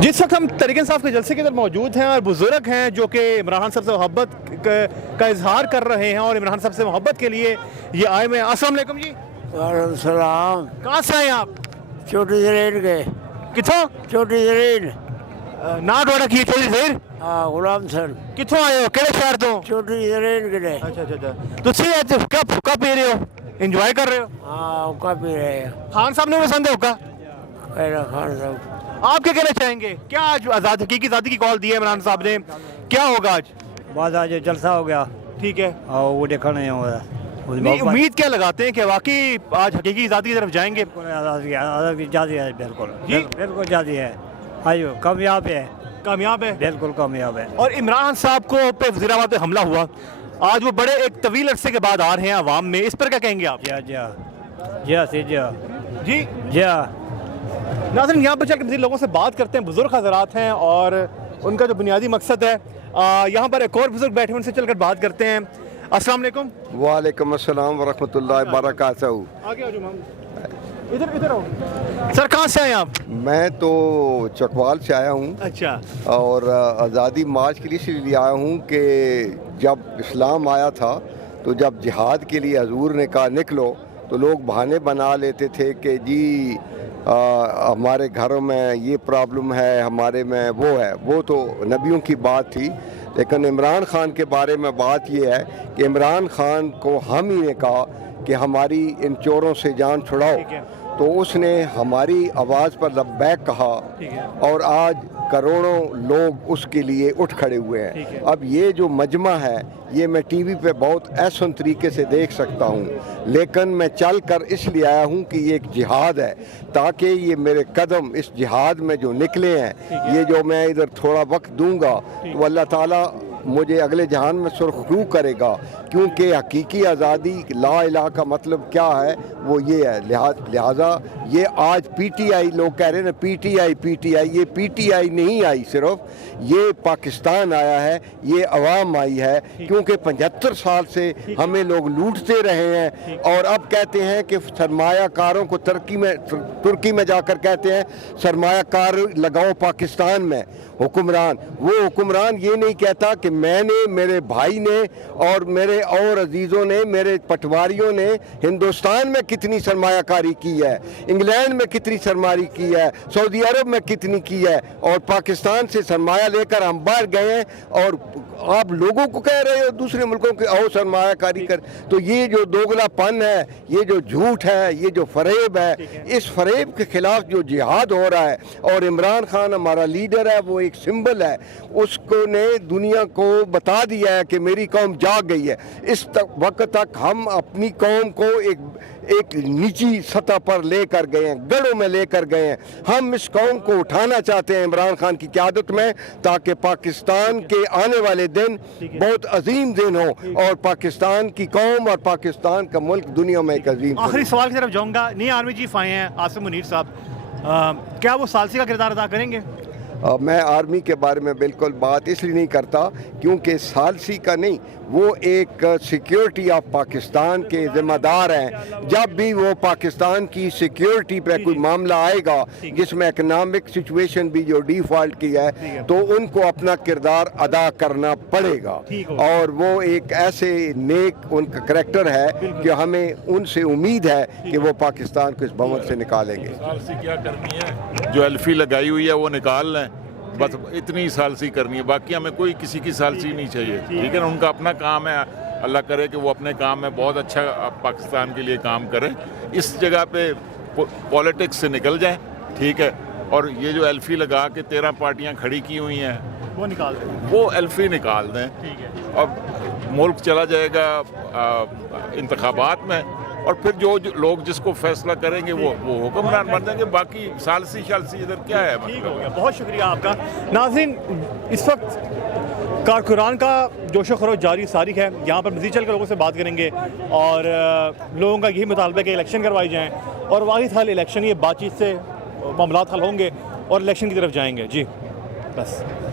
जिस वक्त हम तरीक इंसाफ के जलसे के अंदर मौजूद हैं और बुजुर्ग हैं जो कि इमरान खान साहब से मोहब्बत का इजहार कर रहे हैं और इमरान साहब से मोहब्बत के लिए ये आए हुए हैं। अस्सलाम वालेकुम जी। वालेकुम सलाम। कहाँ से आए हैं आप? छोटी जरीन के। किथों? छोटी जरीन। ना डोड़ा की छोटी देर। हाँ गुलाम सर। किथों आए हो? केड़े शहर तो? छोटी जरीन के। अच्छा अच्छा अच्छा। तो सी आज क्या हुक्का पी रहे हो? एंजॉय कर रहे हो? हाँ हुक्का पी रहे हैं। खान साहब ने पसंद है हुक्का? खैरा खान साहब। आप क्या कहना चाहेंगे? क्या आज आज़ाद हकीकी आज़ादी की कॉल दी है इमरान साहब ने, क्या होगा आज? बाद आज जलसा हो गया ठीक है। और वो देखा नहीं हो रहा। नहीं, उम्मीद क्या लगाते हैं कि वाकई आज हकीकी आज़ादी की तरफ जाएंगे? आज़ादी जाती है, बिल्कुल जी? बिल्कुल जाती है। आइयो कामयाब है, कामयाब है, बिल्कुल कामयाब है। और इमरान साहब को पे वज़ीराबाद पे हमला हुआ, आज वो बड़े एक तवील अरसे के बाद आ रहे हैं अवाम में, इस पर क्या कहेंगे आप? जी नाज़रीन, यहाँ पर चल के मज़ीद लोगों से बात करते हैं। बुजुर्ग हज़रात हैं और उनका जो बुनियादी मकसद है, यहाँ पर एक और बुजुर्ग बैठे, उनसे चलकर बात करते हैं। अस्सलाम वालेकुम। वालेकुम अस्सलाम व रहमतुल्लाहि व बरकातहू। आगे आओ जुमाम। इधर आओ सर। कहाँ से आए आप? मैं तो चकवाल से आया हूँ। अच्छा। और आज़ादी मार्च के लिए इसलिए आया हूँ कि जब इस्लाम आया था तो जब जिहाद के लिए हजूर ने कहा निकलो, तो लोग बहाने बना लेते थे कि जी हमारे घरों में ये प्रॉब्लम है, हमारे में वो है। वो तो नबियों की बात थी, लेकिन इमरान खान के बारे में बात ये है कि इमरान खान को हम ही ने कहा कि हमारी इन चोरों से जान छुड़ाओ, तो उसने हमारी आवाज़ पर लब्बैक कहा और आज करोड़ों लोग उसके लिए उठ खड़े हुए हैं। अब ये जो मजमा है ये मैं टीवी पे बहुत ऐसा तरीके से देख सकता हूँ, लेकिन मैं चल कर इसलिए आया हूँ कि ये एक जिहाद है, ताकि ये मेरे कदम इस जिहाद में जो निकले हैं, ये जो मैं इधर थोड़ा वक्त दूंगा तो अल्लाह ताला मुझे अगले जहान में सुरखरू करेगा, क्योंकि हकीकी आज़ादी ला इलाहा का मतलब क्या है वो ये है। लिहाजा ये आज पीटीआई लोग कह रहे हैं ना, पीटीआई, ये पीटीआई नहीं आई, सिर्फ ये पाकिस्तान आया है, ये अवाम आई है, क्योंकि 75 साल से हमें लोग लूटते रहे हैं और अब कहते हैं कि सरमायाकारों को तुर्की में जाकर कहते हैं सरमायाकार लगाओ पाकिस्तान में हुक्मरान। वो हुक्मरान ये नहीं कहता कि मैंने, मेरे भाई ने और मेरे और अजीज़ों ने, मेरे पटवारियों ने हिंदुस्तान में कितनी सरमायाकारी की है, इंग्लैंड में कितनी सरमारी की है, सऊदी अरब में कितनी की है, और पाकिस्तान से सरमाया लेकर हम बाहर गए हैं और आप लोगों को कह रहे हो दूसरे मुल्कों के आओ सरमायाकारी कर। तो ये जो दोगलापन है, ये जो झूठ है, ये जो फरेब है, इस फरेब के खिलाफ जो जिहाद हो रहा है, और इमरान खान हमारा लीडर है, वो एक सिंबल है, उसको ने दुनिया को बता दिया है कि मेरी कौम जाग गई है। इस वक्त तक हम अपनी कौम को एक निजी सतह पर लेकर गए हैं, गढ़ों में लेकर गए हैं। हम इस कौम को उठाना चाहते हैं इमरान खान की क़यादत में, ताकि पाकिस्तान के आने वाले दिन बहुत अजीम दिन हो और पाकिस्तान की कौम और पाकिस्तान का मुल्क दुनिया में एक अजीम। आखिरी सवाल की तरफ जाऊँगा। नई आर्मी चीफ आए हैं आसिम मुनीर साहब, क्या वो सालसी का किरदार अदा करेंगे? मैं आर्मी के बारे में बिल्कुल बात इसलिए नहीं करता क्योंकि सालसी का नहीं, वो एक सिक्योरिटी ऑफ पाकिस्तान के ज़िम्मेदार हैं। जब भी वो पाकिस्तान की सिक्योरिटी पे कोई मामला आएगा जिसमें इकनॉमिक सिचुएशन भी जो डिफ़ॉल्ट की है, तो उनको अपना किरदार अदा करना पड़ेगा। और वो एक ऐसे नेक उनका करैक्टर है कि हमें उनसे उम्मीद है कि वो पाकिस्तान को इस भंवर से निकालेंगे। सालसी क्या करनी है, जो एल्फी लगाई हुई है वो निकाल लें, बस इतनी सालसी करनी है, बाकी हमें कोई किसी की सालसी नहीं चाहिए। ठीक है ना, उनका अपना काम है, अल्लाह करे कि वो अपने काम में बहुत अच्छा पाकिस्तान के लिए काम करें, इस जगह पे पॉलिटिक्स से निकल जाए। ठीक है, और ये जो एल्फी लगा के 13 पार्टियां खड़ी की हुई हैं वो निकाल दें, वो एल्फी निकाल दें। ठीक है, अब मुल्क चला जाएगा इंतखाबात में, और फिर जो लोग जिसको फैसला करेंगे वो हुक्मरान बन जाएंगे। बाकी सालसी इधर क्या है? ठीक हो गया, बहुत शुक्रिया आपका। नाज़रीन, इस वक्त कारकुरान का जोशो खरोश जारी सारी है। यहाँ पर मज़ीद चल कर लोगों से बात करेंगे और लोगों का यही मुतालबा है कि इलेक्शन करवाई जाएँ, और वाहिद हल इलेक्शन, ये बातचीत से मामलात हल होंगे और इलेक्शन की तरफ जाएंगे। जी बस।